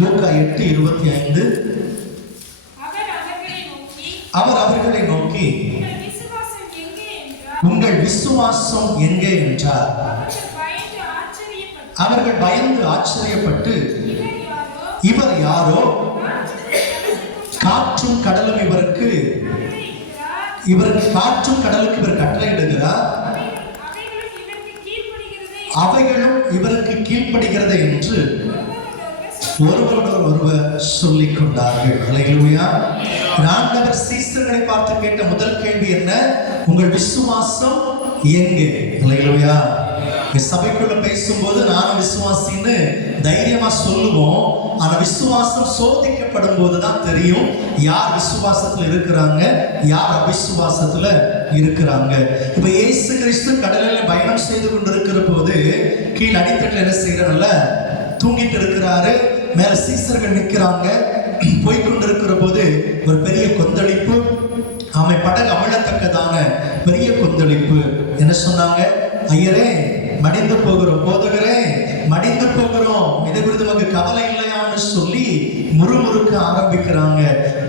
லூக்கா 8:25. அவர் அவர்களை நோக்கி உங்கள் விசுவாசம் எங்கே என்றார். அவர்கள் பயந்து ஆச்சரியப்பட்டு இவர் யாரோ, காற்றும் கடலும் இவருக்கு காற்றும் கடலுக்கு இவர் கட்டளையிடுகிறார், அவைகளும் இவருக்கு கீழ்ப்படுகிறது என்று ஒருவர் சொல்லிக் கொண்டார்கள். அல்லேலூயா. ஆண்டவர் சீசர்களை பார்த்து கேட்ட முதல் கேள்வி என்ன? உங்கள் விசுவாசம் எங்கே? அல்லேலூயா. சபைக்குள்ள பேசும்போது நானும் விசுவாசின்னு தைரியமா சொல்லுவோம். ஆனா விசுவாசம் சோதிக்கப்படும் போதுதான் தெரியும் யார் விசுவாசத்துல இருக்கிறாங்க, யார் அவிசுவாசத்துல இருக்கிறாங்க. இப்ப இயேசு கிறிஸ்து கடலில் பயணம் செய்து கொண்டிருக்கிற போது கீழ் அடித்தட்டில் என்ன செய்யறதுல தூங்கிட்டு இருக்கிறாரு. மேல சீசர்கள் நிற்கிறாங்க. போய்கொண்டிருக்கிற போது ஒரு பெரிய கொந்தளிப்பு. படகு அமிழத்தக்கதான பெரிய கொந்தளிப்பு. என்ன சொன்னாங்க? ஐயரே மடிந்து போகிறோம், போதகரே மடிந்து போகிறோம், இதை குறித்து நமக்கு கவலை இல்லையான்னு சொல்லி முறுமுறுக்க ஆரம்பிக்கிறாங்க,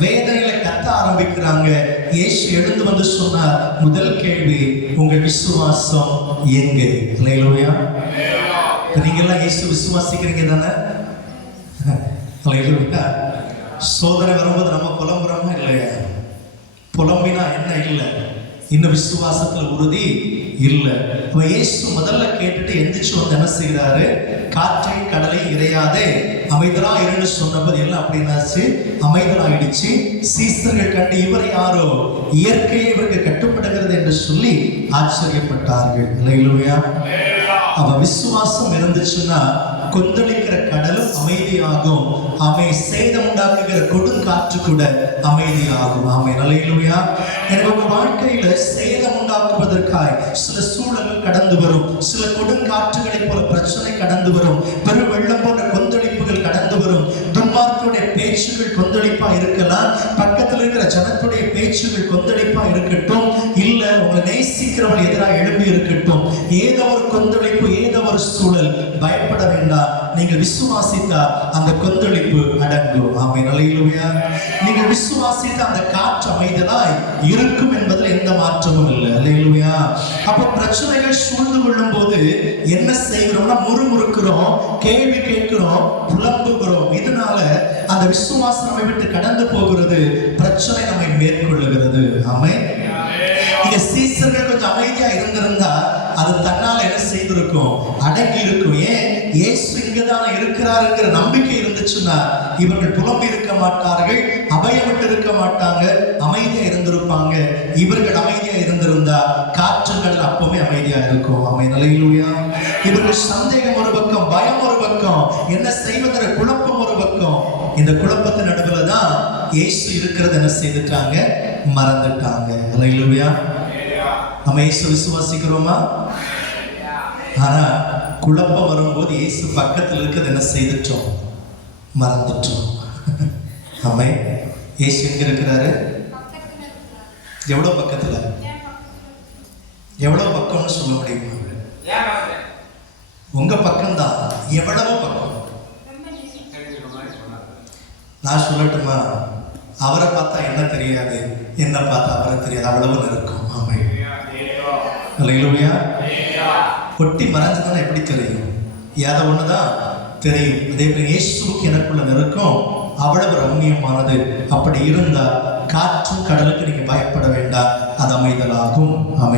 வேதனையில கத்த ஆரம்பிக்கிறாங்க. இயேசு எழுந்து வந்து சொன்னார், முதல் கேள்வி உங்கள் விசுவாசம் எங்கே? அல்லேலூயா. நீங்க எல்லாம் இயேசு விசுவாசிக்கிறீங்க தானே? அல்லேலூயா. சோதனை வரும்போது நம்ம புலம்புறோமா இல்லையா? புலம்பினா என்ன இல்லை, இன்னும் விசுவாசத்துல உறுதி இல்லை. இயேசு முதல்ல கேட்டுட்டு எந்திரிச்சு வந்து என்ன செய்யறாரு? காற்றை கடலை இறையாதே அமைதலா இருந்து சொன்னபோது எல்லாம் அப்படின்னாச்சு, அமைதலாயிடுச்சு. சீசர்கள் கண்டு இவர் யாரோ, இயற்கையை இவருக்கு கட்டுப்படுகிறது என்று சொல்லி ஆச்சரியப்பட்டார்கள். அல்லேலூயா. அவ விசுவாசம் இருந்துச்சுன்னா கொந்தளிக்கிற கடலும் அமைதியாகும். சேதம் உண்டாக்குகிற கொடுங்காற்று கூட அமைதியாகும். அல்லேலூயா. எனக்கு உங்க வாழ்க்கையில சேதம் உண்டாக்குவதற்காய் சில சூழல்கள் கடந்து வரும், சில கொடுங்காற்றுகளை போல பிரச்சனை கடந்து வரும், பெரும் வெள்ளம் போன்ற கொந்தளிப்புகள் கடந்து வரும். துன்மார்க்கருடைய பேச்சுகள் கொந்தளிப்பா இருக்கலாம், பக்கத்தில் இருக்கிற ஜனத்துடைய பேச்சுகள் கொந்தளிப்பா இருக்கட்டும், இல்ல உங்களை நேசிக்கிறவர்கள் எதிராக எழும்பி இருக்கட்டும், ஏதோ ஒரு கொந்தளிப்பு, ஏதோ ஒரு சூழல், பயப்பட வேண்டாம். நீங்கள் விசுவாசித்தா அந்த கொந்தளிப்பு அடங்கும். அல்லேலூயா. நீங்கள் விசுவாசித்த அந்த காற்று அமைதலாய் இருக்கும் என்பதில் எந்த மாற்றமும் இல்லை. அல்லேலூயா. அப்போ பிரச்சனைகள் சூழ்ந்து கொள்ளும் போது என்ன செய்கிறோம்னா முறுமுறுக்கிறோம், கேள்வி கேட்கிறோம், புலம்புகிறோம். இதனால அந்த விசுவாசம் நம்மை விட்டு கடந்து போகிறது, பிரச்சனை நம்மை மேற்கொள்ளுகிறது. ஆமென். நீங்க சீசர்கள் கொஞ்சம் அமைதியா இருந்திருந்தா அது தன்னால என்ன செய்திருக்கும்? அடங்கி இருக்கும். ஏன்? இயேசு இங்கதானே இருக்கிறாருங்கிற நம்பிக்கை இருந்துச்சுன்னா இவர்கள் புலம்பி இருக்க மாட்டார்கள், அபயமிட்டு இருக்க மாட்டாங்க, அமைதியா இருந்திருப்பாங்க. இவர்கள் அமைதியா இருந்திருந்தா காற்று கடல் அப்பவுமே அமைதியா இருக்கும். அல்லேலூயா. இவர்கள் சந்தேகம் ஒரு பக்கம், பயம் ஒரு பக்கம், என்ன செய்வதற குழப்பம் ஒரு பக்கம். இந்த குழப்பத்தின் நடுவுல தான் இயேசு இருக்கிறது என்ன செய்துட்டாங்க? மறந்துட்டாங்க. அல்லேலூயா. நம்ம இயேசு விசுவாசிக்கிறோமா? ஆனா குழப்பம் வரும்போது இயேசு பக்கத்தில் இருக்கிறது என்ன செய்துட்டோம்? மறந்துட்டோம். ஆமென். இயேசு எங்க இருக்கிறாரு? எவ்வளவு பக்கத்துல? எவ்வளவு பக்கம்னு சொல்ல முடியுமா? உங்க பக்கம்தான். எவ்வளவு பக்கம்? நான் சொல்லட்டுமா? அவரை பார்த்தா என்ன தெரியாது, என்ன பார்த்தா அவரை தெரியாது, அவ்வளவு இருக்கும். ஆமென். அல்லேலூயா. கொட்டி மறைஞ்சதுன்னா எப்படி தெரியும்? ஏதோ ஒண்ணுதான் தெரியும். அதே போல இயேசுவுக்கு எனக்குள்ள நெருக்கம் அவ்வளவு ரம்மியமானது. அப்படி இருந்தா காற்றும் கடலுக்கு நீங்க பயப்பட வேண்டாம், அது அமைதலாகும். ஆமென்.